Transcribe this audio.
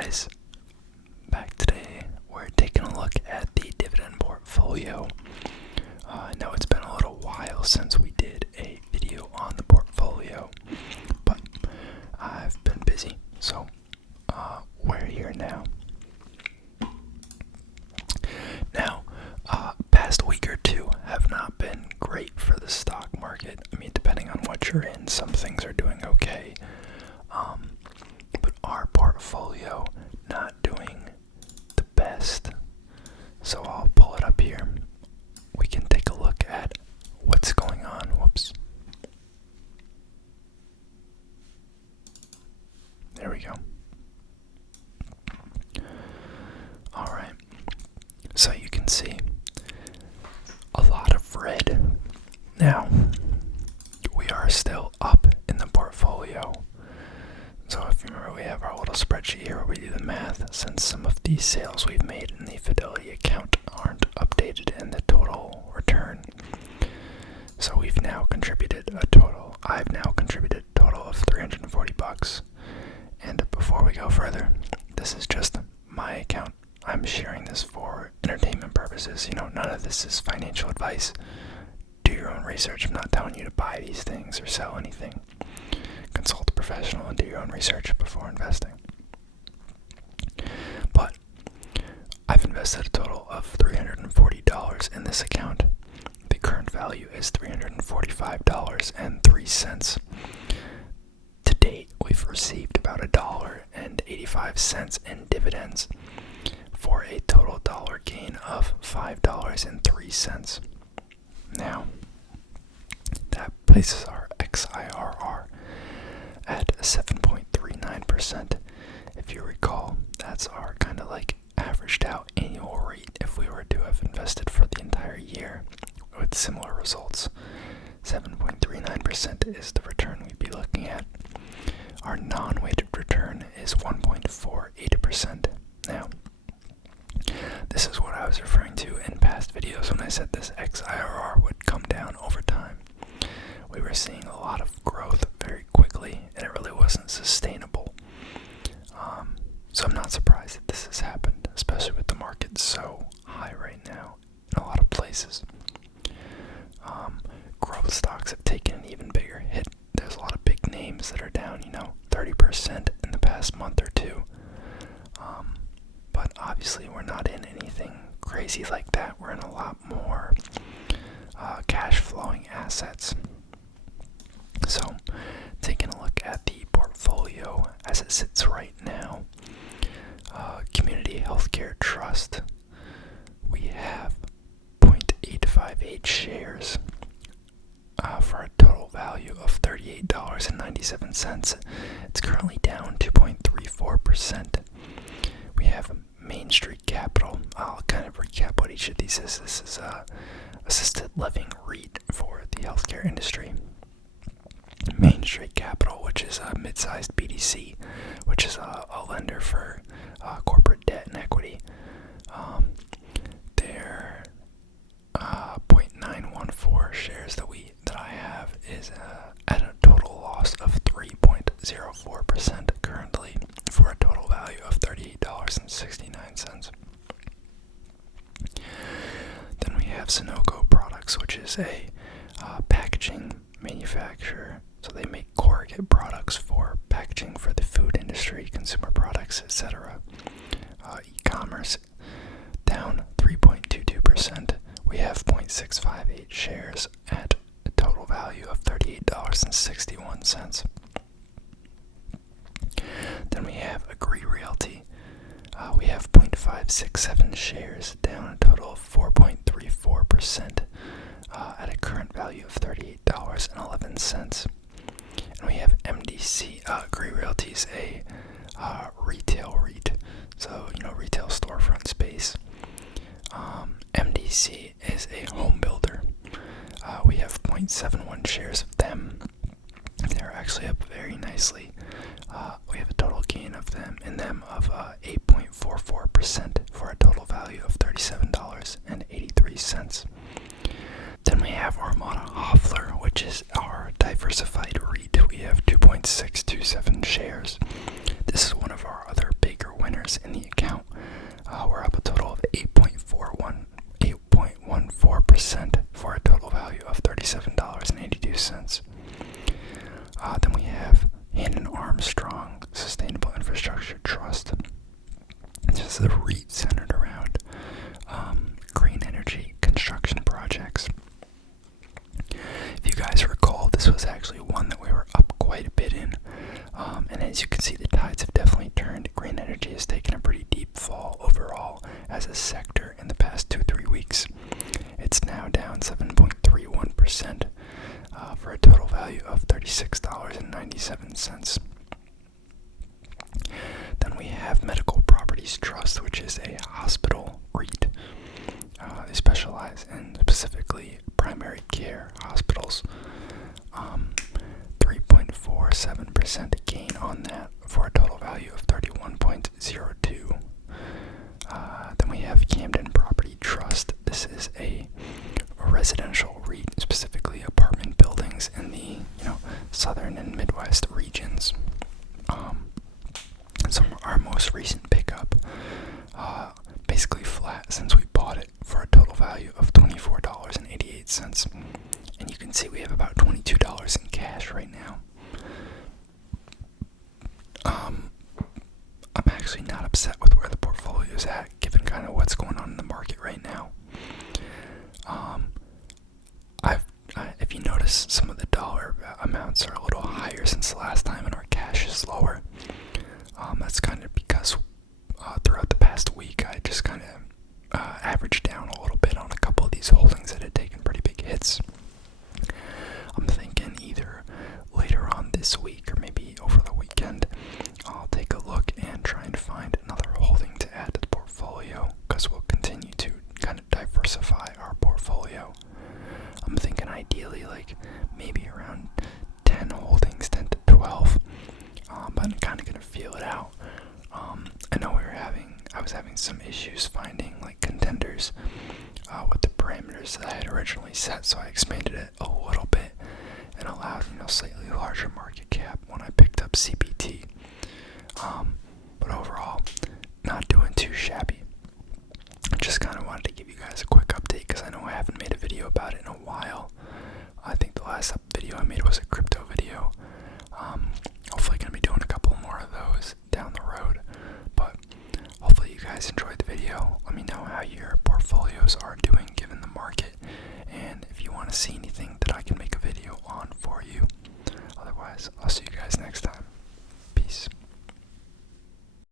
guys, back today. We're taking a look at the dividend portfolio. I know it's been a little while since we did a video on the portfolio, but I've been busy, so we're here now. Now, past week or two have not been great for the stock market. I mean, depending on what you're in, some things are doing okay. But our portfolio not doing the best. So I'll pull it up here. We can take a look at what's going on. Whoops. There we go. Alright. So you can see a lot of red. Now, we are still up in the portfolio. So if you remember, we have our little spreadsheet here where we do the math, since some of these sales we've made in the Fidelity account aren't updated in the total return. So I've now contributed a total of $340. And before we go further, this is just my account. I'm sharing this for entertainment purposes. None of this is financial advice. Do your own research. I'm not telling you to buy these things or sell anything. Consult a professional and do your own research before investing. But I've invested a total of $340 in this account. The current value is $345.03. To date, we've received about $1.85 in dividends for a total dollar gain of $5.03. Now, that places our XIRR at 7.39%. If you recall, that's our kind of like averaged out annual rate if we were to have invested for the entire year with similar results. 7.39% is the return we'd be looking at. Our non-weighted return is 1.48%. Now, this is what I was referring to in past videos when I said this XIRR would come down over time. We were seeing a lot of growth very quickly, and it really wasn't sustainable. So I'm not surprised that this has happened, especially with the market so high right now in a lot of places. Growth stocks have taken an even bigger hit. There's a lot of big names that are down, 30% in the past month or two. But obviously we're not in anything crazy like that. We're in a lot more cash flowing assets. So, taking a look at the portfolio as it sits right now, Community Healthcare Trust, we have 0.858 shares for a total value of $38.97. It's currently down 2.34%. We have Main Street Capital. I'll kind of recap what each of these is. This is assisted living REIT for the healthcare industry. Main Street Capital, which is a mid-sized BDC, which is a lender for corporate debt and equity. Their 0.914 shares that I have is at a total loss of 3.04% currently, for a total value of $38.69. Then we have Sunoco Products, which is a packaging manufacturer. So they make corrugate products for packaging for the food industry, consumer products, etc. E-commerce down 3.22%. We have 0.658 shares at a total value of $38.61. Then we have Agree Realty. We have 0.567 shares, down a total of 4.34%, at a current value of $38.11. And we have MDC. Agree Realty is a retail REIT, so retail storefront space. MDC is a home builder. We have 0.71 shares of them. They're actually up very nicely. We have a total gain of them of 8.44% for a total value of $37.83. Then we have Armada Hoffler, which is our diversified REIT. We have 2.627 shares. This is one of our other in the account. We're up a total of 8.14% for a total value of $37.82. Then we have Armstrong Sustainable Infrastructure Trust. This is a REIT centered around green energy construction projects. If you guys recall, this was actually one that we were up quite a bit in. And as you can see, the tides have definitely turned. Green energy has taken a pretty deep fall overall as a sector in the past 2-3 weeks. It's now down 7.31% for a total value of $36.97. Then we have Medical Properties Trust, which is a hospital REIT. They specialize in specifically primary care hospitals. 3.47% gain on that for a total value of $31.02. Then we have Camden Property Trust. This is a residential REIT, specifically apartment buildings in the southern and Midwest regions. So our most recent pickup, basically flat since we bought it, for a total value of $24.88. And you can see we have about $22 in cash right now. I'm actually not upset with where the portfolio is at, given kind of what's going on in the market right now. If you notice, some of the dollar amounts are a little higher since the last time, and our cash is lower. That's kind of because throughout the past week, I just kind of averaged down a little bit on a couple of these holdings that had taken pretty big hits. I'm thinking either later on this week or maybe over the weekend, I'll take a look and try and find another holding to add to the portfolio, because we'll continue to kind of diversify our portfolio. I'm thinking ideally like maybe around 10 holdings, 10 to 12, but I'm kind of going to feel it out. I know I was having some issues finding like contenders with the parameters that I had originally set, so I expanded it a little bit and allowed slightly larger